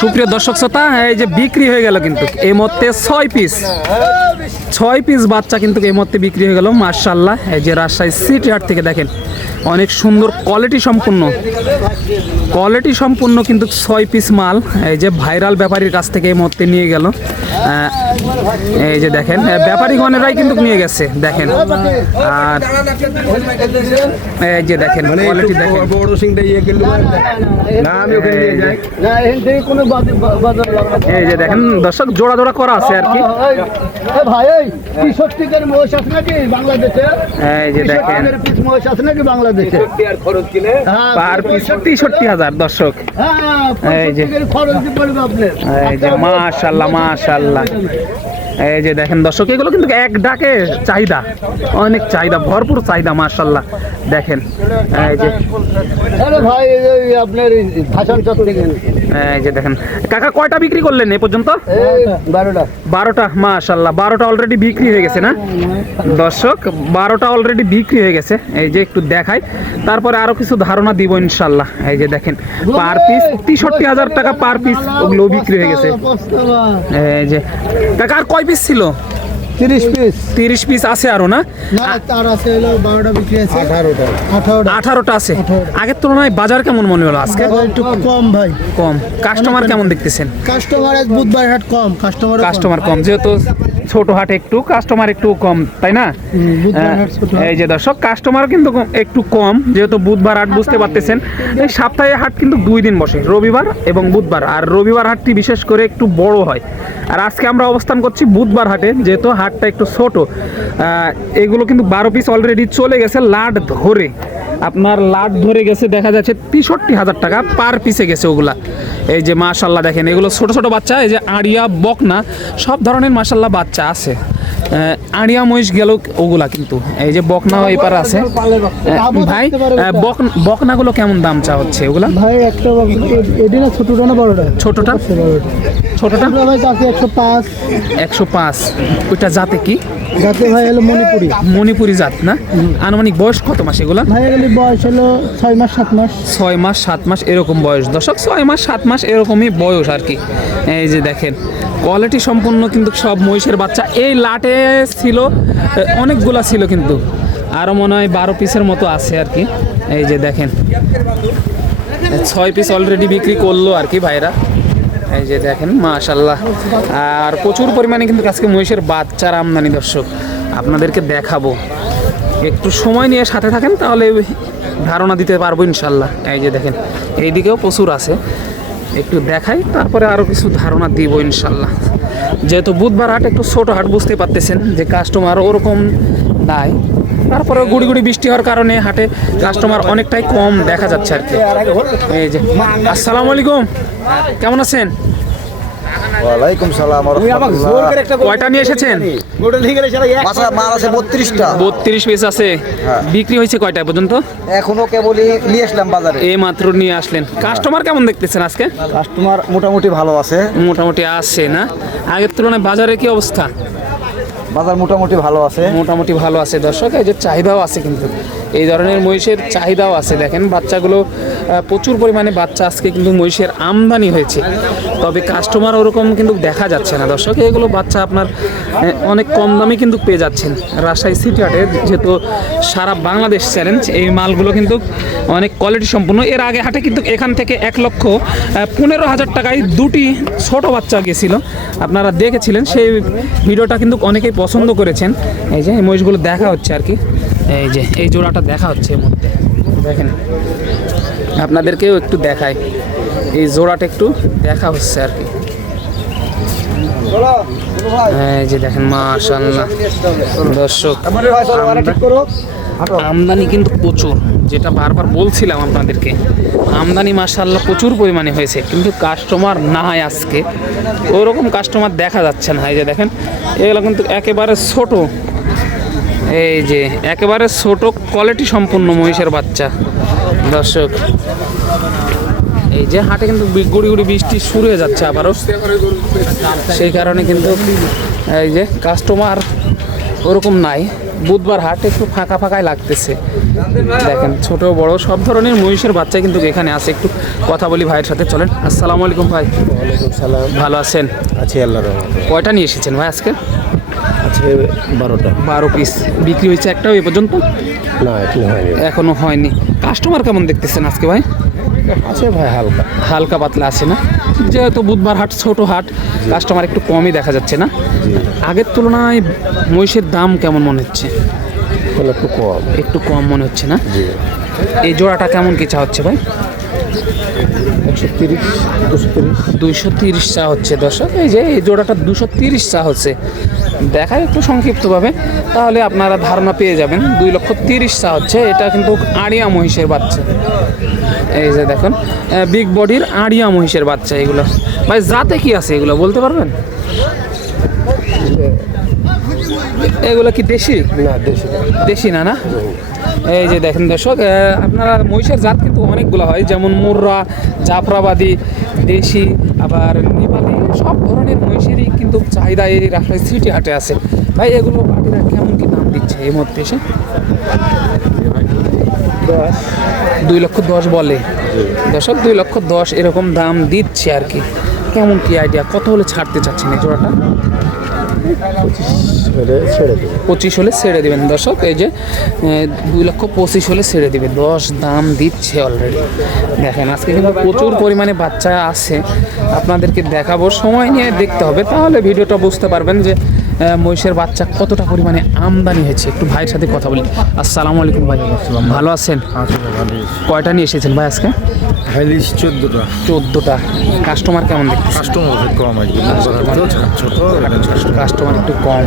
সুপ্রিয় দর্শক শ্রোতা এই যে বিক্রি হয়ে গেল কিন্তু। এই মধ্যে ছয় পিস ছয় পিস বাচ্চা কিন্তু এই মধ্যে বিক্রি হয়ে গেল মার্শাল্লাহ এই যে রাজশাহী সিটি থেকে দেখেন। অনেক সুন্দর কোয়ালিটি সম্পূর্ণ। কোয়ালিটি সম্পূর্ণ কিন্তু ছয় পিস মাল। এই যে ভাইরাল ব্যাপারীর কাছ থেকে এই মধ্যে নিয়ে গেল। এই যে দেখেন আহ, ব্যাপারী গণেরাই কিন্তু নিয়ে গেছে দেখেন। আর এই যে দেখেন কোয়ালিটি দেখেন। ইয়ে। এই যে দেখেন দর্শক জোড়া জোড়া করা আছে আর কি। এই যে দেখেন। কিনে হ্যাঁ, পার পিস তেষট্টি হাজার দর্শক। হ্যাঁ এই যে। মাশাল্লাহ মাশাল্লাহ। এই যে দেখেন দর্শক এগুলো কিন্তু এক ডাকে চাহিদা অনেক চাহিদা ভরপুর চাহিদা মাশাল্লাহ দেখেন এই যে ভাই আপনার ভাষণ এই যে দেখেন কাকা কয়টা বিক্রি করলেন এ পর্যন্ত বারোটা বারোটা মাশাল্লাহ বারোটা অলরেডি বিক্রি হয়ে গেছে না দর্শক বারোটা অলরেডি বিক্রি হয়ে গেছে এই যে একটু দেখাই তারপরে আরও কিছু ধারণা দিব ইনশাল্লাহ এই যে দেখেন পার পিস তেষট্টি হাজার টাকা পার পিস ওগুলো বিক্রি হয়ে গেছে এই যে কাকা আর কয় পিস ছিল? তিরিশ পিস তিরিশ পিস আছে আরও না? না তার আছে বারোটা বিক্রি আছে। আঠারোটা। আঠারোটা। আঠারোটা আছে। আগের তুলনায় বাজার কেমন মনে হলো আজকে? একটু কম ভাই। কম। কাস্টমার কেমন দেখতেছেন? কাস্টমার বুধবার হাট কম কাস্টমার কাস্টমার কম যেহেতু ছোট হাট একটু কাস্টমার একটু কম তাই না? এই যে দর্শক কাস্টমার কিন্তু একটু কম যেহেতু বুধবার হাট বুঝতে পারতেছেন এই সপ্তাহে হাট কিন্তু দুই দিন বসে রবিবার এবং বুধবার। আর রবিবার হাটটি বিশেষ করে একটু বড় হয়। আর আজকে আমরা অবস্থান করছি বুধবার হাটে যেহেতু হাটটা একটু ছোট। আহ, এগুলো কিন্তু বারো পিস অলরেডি চলে গেছে লাট ধরে। আপনার লাট ধরে গেছে দেখা যাচ্ছে তেষট্টি হাজার টাকা পার পিসে গেছে ওগুলা। এই যে মাশাল্লাহ দেখেন এগুলো ছোট ছোট বাচ্চা এই যে আড়িয়া বকনা সব ধরনের মাশাল্লাহ বাচ্চা আছে। আড়িয়া মহিষ গেল ওগুলা কিন্তু। এই যে বকনা এপার আছে। ভাই বকনাগুলো কেমন দাম চা হচ্ছে ওগুলা ভাই একটা ছোটটা না বড়টা? ছোটটা? ছোটটা ভাই পাঁচ। একশো পাঁচ। ওইটা জাতে কি? যাতে ভাই হলো মণিপুরি। মণিপুরি জাত না? আনুমানিক বয়স কত মাস এগুলা ভাই এগুলি বয়স হলো ছয় মাস সাত মাস। ছয় মাস সাত মাস এরকম বয়স। দশক ছয় মাস সাত মাস এরকমই বয়স আর কি। এই যে দেখেন কোয়ালিটি সম্পূর্ণ কিন্তু সব মহিষের বাচ্চা। এই লাটে ছিল অনেকগুলা ছিল কিন্তু। আরও মনে হয় বারো পিসের মতো আছে আর কি। এই যে দেখেন ছয় পিস অলরেডি বিক্রি করল আর কি ভাইরা। এই যে দেখেন মাশাল্লাহ আর প্রচুর পরিমাণে কিন্তু আজকে মহিষের বাচ্চার আমদানি, দর্শক। আপনাদেরকে দেখাবো। একটু সময় নিয়ে সাথে থাকেন, তাহলে ধারণা দিতে পারব ইনশাল্লাহ এই যে দেখেন, এইদিকেও প্রচুর আছে। একটু দেখাই, তারপরে আরও কিছু ধারণা দিব ইনশাল্লাহ যেহেতু বুধবার হাট, একটু ছোটো হাট বুঝতে পারতেছেন যে কাস্টমার ওরকম নাই। তারপরে গুড়ি গুড়ি বৃষ্টি হওয়ার কারণে হাটে কাস্টমার অনেকটাই কম দেখা যাচ্ছে আর কি। এই যে আসসালামু আলাইকুম। কেমন আছেন? ওয়ালাইকুম সালাম কয়টা নিয়ে এসেছেন? মাল আছে বত্রিশটা। বত্রিশ পিস আছে। বিক্রি হয়েছে কয়টা পর্যন্ত? এখনও কেবলই নিয়ে আসলাম বাজারে। এই মাত্র নিয়ে আসলেন। কাস্টমার কেমন দেখতেছেন আজকে? কাস্টমার মোটামুটি ভালো আছে। মোটামুটি আসছে না? আগের তুলনায় বাজারে কি অবস্থা? বাজার মোটামুটি ভালো আছে। মোটামুটি ভালো আছে দর্শক, এই যে চাহিদাও আছে কিন্তু। এই ধরনের মহিষের চাহিদাও আছে, দেখেন বাচ্চাগুলো প্রচুর পরিমাণে বাচ্চা আজকে কিন্তু মহিষের আমদানি হয়েছে। তবে কাস্টমার ওরকম কিন্তু দেখা যাচ্ছে না। দর্শক, এগুলো বাচ্চা আপনার অনেক কম দামে কিন্তু পেয়ে যাচ্ছেন। রাজশাহী সিটি হাটে যেহেতু সারা বাংলাদেশ চ্যালেঞ্জ এই মালগুলো কিন্তু অনেক কোয়ালিটি সম্পূর্ণ এর আগে হাটে কিন্তু এখান থেকে এক লক্ষ পনেরো হাজার টাকায় দুটি ছোট বাচ্চা গেছিল। আপনারা দেখেছিলেন, সেই ভিডিওটা কিন্তু অনেকেই পছন্দ করেছেন। এই যে মহিষগুলো দেখা হচ্ছে আর কি। এই যে, এই জোড়াটা দেখা হচ্ছে এর মধ্যে। দেখেন। আপনাদেরকেও একটু দেখায় এই জোড়াটা একটু দেখা হচ্ছে আর কি। এই যে দেখেন মাশাল্লাহ দর্শক আমদানি কিন্তু প্রচুর, যেটা বারবার বলছিলাম আপনাদেরকে। আমদানি মাশাল্লাহ প্রচুর পরিমাণে হয়েছে, কিন্তু কাস্টমার না হয় আজকে। ওরকম কাস্টমার দেখা যাচ্ছে না। এই যে দেখেন, এগুলো কিন্তু একেবারে ছোট। এই যে একেবারে ছোট কোয়ালিটি সম্পূর্ণ মহিষের বাচ্চা। দর্শক এই যে হাটে কিন্তু গুড়ি গুড়ি বৃষ্টি শুরু হয়ে যাচ্ছে আবারও। সেই কারণে কিন্তু এই যে কাস্টমার ওরকম নাই। বুধবার হাট একটু ফাঁকা ফাঁকাই লাগতেছে। দেখেন ছোট বড় সব ধরনের মহিষের বাচ্চা কিন্তু এখানে আছে। একটু কথা বলি ভাইয়ের সাথে চলেন। আসসালামু আলাইকুম ভাই। ভালো আছেন? আছি আল্লাহ কয়টা নিয়ে এসেছেন ভাই আজকে? আছে বারোটা। বারো পিস বিক্রি হয়েছে একটাও এ পর্যন্ত? না এখনও হয়নি। এখনও হয়নি। কাস্টমার কেমন দেখতেছেন আজকে ভাই? আছে ভাই হালকা। হালকা পাতলা আছে না? যেহেতু বুধবার হাট ছোট হাট কাস্টমার একটু কমই দেখা যাচ্ছে না? আগের তুলনায় মহিষের দাম কেমন মনে হচ্ছে? একটু কম। একটু কম মনে হচ্ছে না? এই জোড়াটা কেমন কি চা হচ্ছে ভাই? একশো তিরিশ দুশো তিরিশ চা হচ্ছে। দর্শক এই যে এই জোড়াটা দুশো তিরিশ চা হচ্ছে। দেখায় একটু সংক্ষিপ্তভাবে তাহলে আপনারা ধারণা পেয়ে যাবেন। দুই লক্ষ তিরিশ চা হচ্ছে এটা কিন্তু আড়িয়া মহিষের বাচ্চা। এই যে দেখুন বিগ বডির আড়িয়া মহিষের বাচ্চা এগুলো। ভাই জাতে কি আছে এগুলো বলতে পারবেন? এগুলো কি দেশি? না দেশি। দেশি না না? এই যে দেখেন দর্শক আপনারা মহিষের জাত কিন্তু অনেকগুলো হয় যেমন মুর্রা জাফরাবাদী দেশি আবার নেপালি সব ধরনের মহিষেরই কিন্তু চাহিদা এই রাজশাহী সিটি হাটে আছে। ভাই, এগুলো পাটিরা কেমন কি দাম দিচ্ছে এই মধ্যে এসে? দুই লক্ষ দশ বলে। দশক দুই লক্ষ দশ এরকম দাম দিচ্ছে আর কি। কেমন কি আইডিয়া কত হলে ছাড়তে চাচ্ছেন এই জোড়াটা? পঁচিশ হলে ছেড়ে দেবেন দর্শক, এই যে দুই লক্ষ পঁচিশ হলে ছেড়ে দেবে, দশ দাম দিচ্ছে অলরেডি দেখেন, আজকে কিন্তু প্রচুর পরিমাণে বাচ্চা আছে। আপনাদেরকে দেখাবো, সময় নিয়ে দেখতে হবে, তাহলে ভিডিওটা বুঝতে পারবেন যে মহিষের বাচ্চা কতটা পরিমাণে আমদানি হয়েছে? একটু ভাইয়ের সাথে কথা বলি। আসসালামু আলাইকুম ভাই। ভালো আছেন? কয়টা নিয়ে এসেছেন ভাই আজকে? হাইলিশ চোদ্দোটা। চোদ্দোটা। কাস্টমার কেমন দেখতে কাস্টমার কম কাস্টমার একটু কম।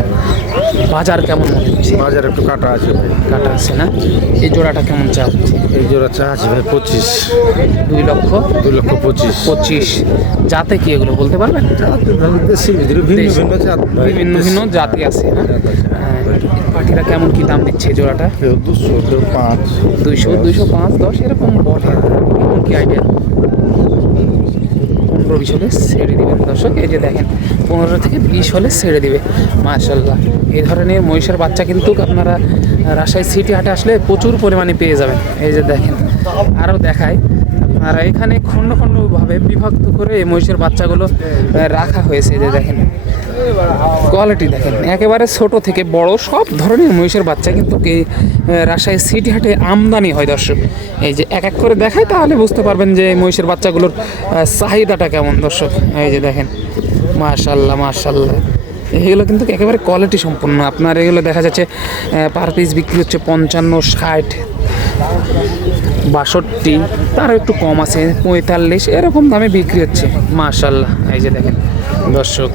বাজার কেমন? মনে হচ্ছে বাজার একটু কাটা আছে ভাই। কাটা আছে না? এই জোড়াটা কেমন চা হচ্ছে এই জোড়া চা আছে ভাই পঁচিশ। দুই লক্ষ? দুই লক্ষ পঁচিশ। পঁচিশ। জাতে কি এগুলো বলতে পারবেন? বিভিন্ন ভিন্ন জাতি আছে না? হ্যাঁ, পাখিরা কেমন কি দাম দিচ্ছে জোড়াটা? দুশো পাঁচ। দুইশো দুইশো পাঁচ দশ এরকম বলে। কেমন কি আইডিয়া পনেরো বিশ হলে ছেড়ে দেবেন দর্শক, এই যে দেখেন, পনেরো থেকে বিশ হলে ছেড়ে দেবে মার্শাল্লাহ এই ধরনের মহিষের বাচ্চা কিন্তু আপনারা রাজশাহী সিটি হাটে আসলে প্রচুর পরিমাণে পেয়ে যাবেন। এই যে দেখেন আরও দেখায়, আপনারা এখানে খণ্ড খণ্ডভাবে বিভক্ত করে এই মহিষের বাচ্চাগুলো রাখা হয়েছে, এই যে দেখেন। কোয়ালিটি দেখেন, একেবারে ছোট থেকে বড় সব ধরনের মহিষের বাচ্চা কিন্তু রাজশাহী সিটি হাটে আমদানি হয় দর্শক। এই যে এক এক করে দেখায় তাহলে বুঝতে পারবেন যে মহিষের বাচ্চাগুলোর চাহিদাটা কেমন দর্শক। এই যে দেখেন মাশাল্লাহ মাশাল্লাহ এগুলো কিন্তু একেবারে কোয়ালিটি সম্পূর্ণ আপনার এগুলো দেখা যাচ্ছে পার পিস বিক্রি হচ্ছে পঞ্চান্ন, ষাট, বাষট্টি, তারও একটু কম আছে, পঁয়তাল্লিশ, এরকম দামে বিক্রি হচ্ছে। মাশাল্লাহ এই যে দেখেন, দর্শক।